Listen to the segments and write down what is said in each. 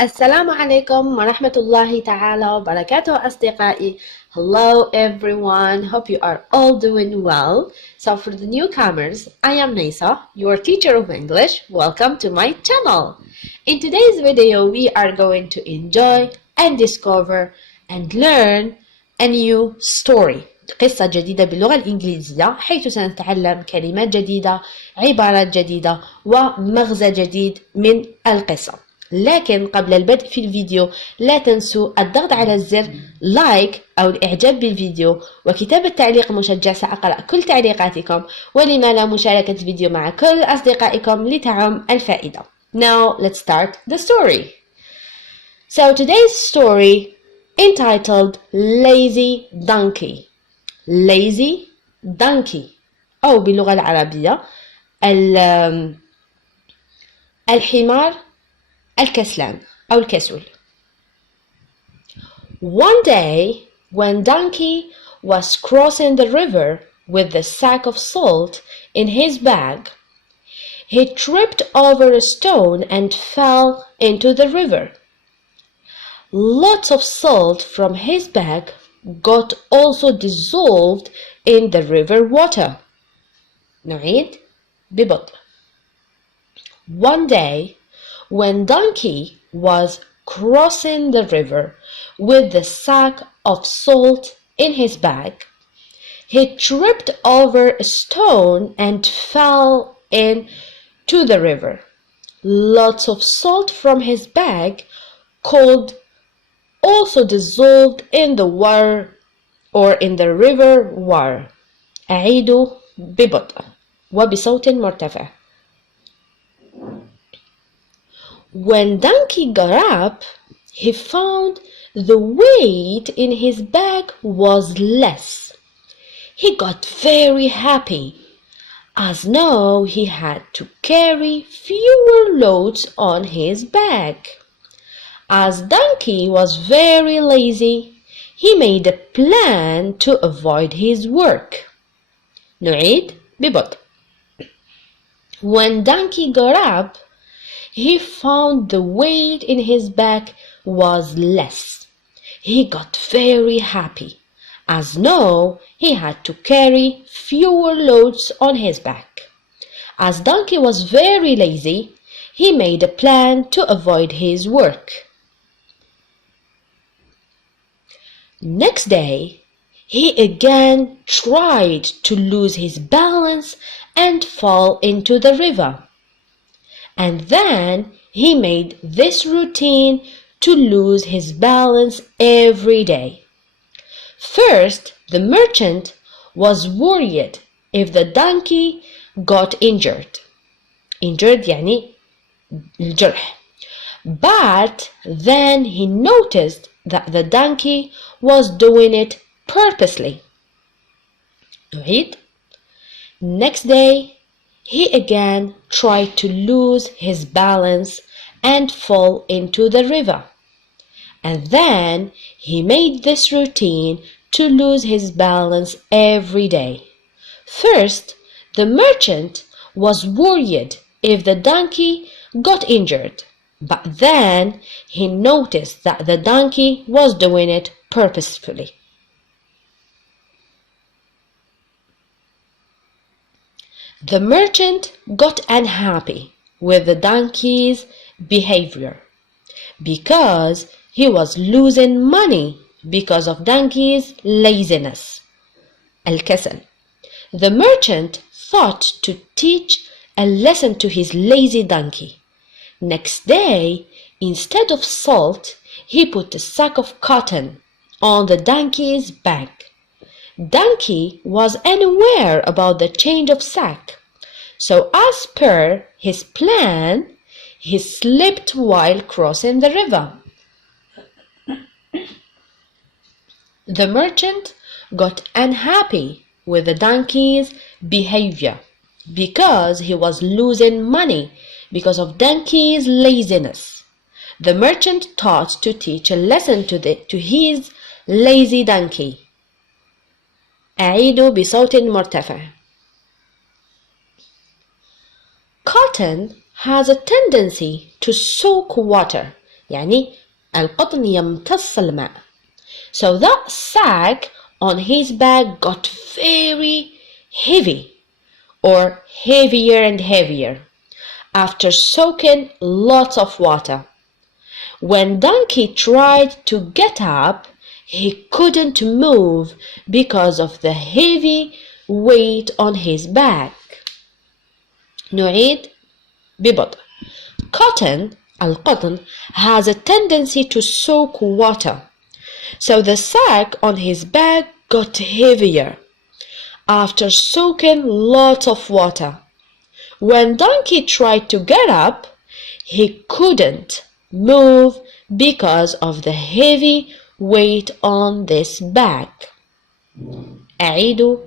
السلام عليكم ورحمة الله تعالى وبركاته أصدقائي. Hello everyone, hope you are all doing well. So for the newcomers, I am Nisa, your teacher of English. Welcome to my channel. In today's video, we are going to enjoy and discover and learn a new story. قصة جديدة باللغة الإنجليزية حيث سنتعلم كلمات جديدة، عبارات جديدة ومغزى جديد من القصة. لكن قبل البدء في الفيديو لا تنسوا الضغط على الزر لايك أو الإعجاب بالفيديو وكتابة تعليق مشجع. سأقرأ كل تعليقاتكم ولما لا مشاركة الفيديو مع كل أصدقائكم لتعم الفائدة. Now let's start the story. So today's story entitled Lazy Donkey. Lazy Donkey أو باللغة العربية الحمار الكسلان أو الكسول. One day, when Donkey was crossing the river with the sack of salt in his bag, he tripped over a stone and fell into the river. Lots of salt from his bag got also dissolved in the river water. نعيد ببطء. One day, when Donkey was crossing the river with the sack of salt in his bag, he tripped over a stone and fell into the river. Lots of salt from his bag could also dissolved in the water or in the river water. أعيد ببطء وبصوت مرتفع. When Donkey got up, he found the weight in his bag was less. He got very happy, as now he had to carry fewer loads on his bag. As Donkey was very lazy, he made a plan to avoid his work. نعيد ببطء. When Donkey got up, he found the weight in his bag was less. He got very happy, as now he had to carry fewer loads on his back. As Donkey was very lazy, he made a plan to avoid his work. Next day, he again tried to lose his balance and fall into the river. And then he made this routine to lose his balance every day. First, the merchant was worried if the donkey got injured. Injured يعني الجرح. But then he noticed that the donkey was doing it purposely. نعيد. Next day, he again tried to lose his balance and fall into the river. And then he made this routine to lose his balance every day. First, the merchant was worried if the donkey got injured. But then he noticed that the donkey was doing it purposefully. The merchant got unhappy with the donkey's behavior because he was losing money because of donkey's laziness. الكسل. The merchant thought to teach a lesson to his lazy donkey. Next day, instead of salt, he put a sack of cotton on the donkey's back. Donkey was unaware about the change of sack, so as per his plan, he slipped while crossing the river. The merchant got unhappy with the donkey's behavior because he was losing money because of donkey's laziness. The merchant thought to teach a lesson to his lazy donkey. أعيد بصوت مرتفع. Cotton has a tendency to soak water يعني القطن يمتص الماء. So that sack on his back got very heavy or heavier and heavier after soaking lots of water. When Donkey tried to get up, he couldn't move because of the heavy weight on his back. نعيد ببطء. القطن has a tendency to soak water. So the sack on his back got heavier after soaking lots of water. When Donkey tried to get up, he couldn't move because of the heavy weight on this bag. أعيد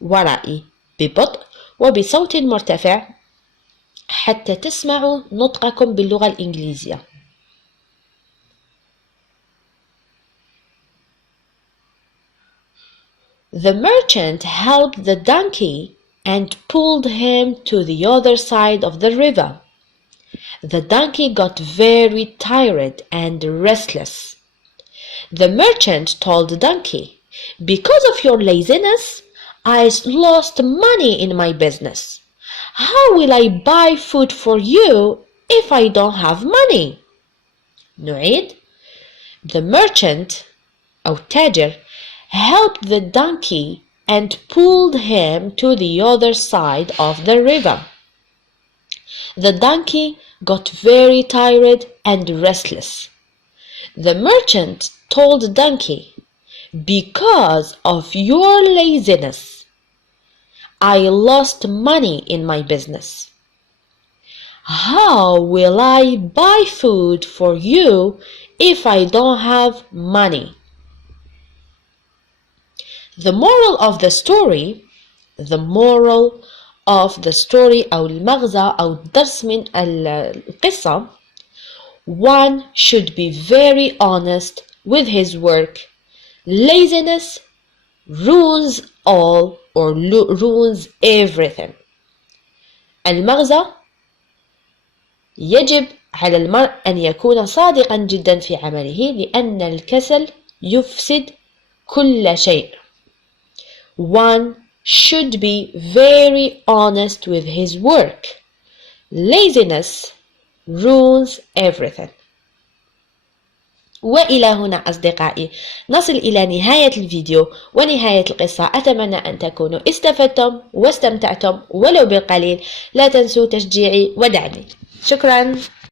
ورائي ببطء وبصوت مرتفع حتى تسمعوا نطقكم باللغة الإنجليزية. The merchant helped the donkey and pulled him to the other side of the river. The donkey got very tired and restless. The merchant told the donkey, "Because of your laziness, I lost money in my business. How will I buy food for you if I don't have money?" نعيد. The merchant أو التاجر helped the donkey and pulled him to the other side of the river. The donkey got very tired and restless. The merchant told the donkey, "Because of your laziness, I lost money in my business. How will I buy food for you if I don't have money?" The moral of the story أو المغزى أو الدرس من القصة: one should be very honest with his work. Laziness ruins all or ruins everything. المغزى: يجب على المرء أن يكون صادقا جدا في عمله لأن الكسل يفسد كل شيء. One should be very honest with his work. Laziness ruins everything. وإلى هنا أصدقائي نصل إلى نهاية الفيديو ونهاية القصة. أتمنى أن تكونوا استفدتم واستمتعتم ولو بالقليل. لا تنسوا تشجيعي ودعمي. شكرا.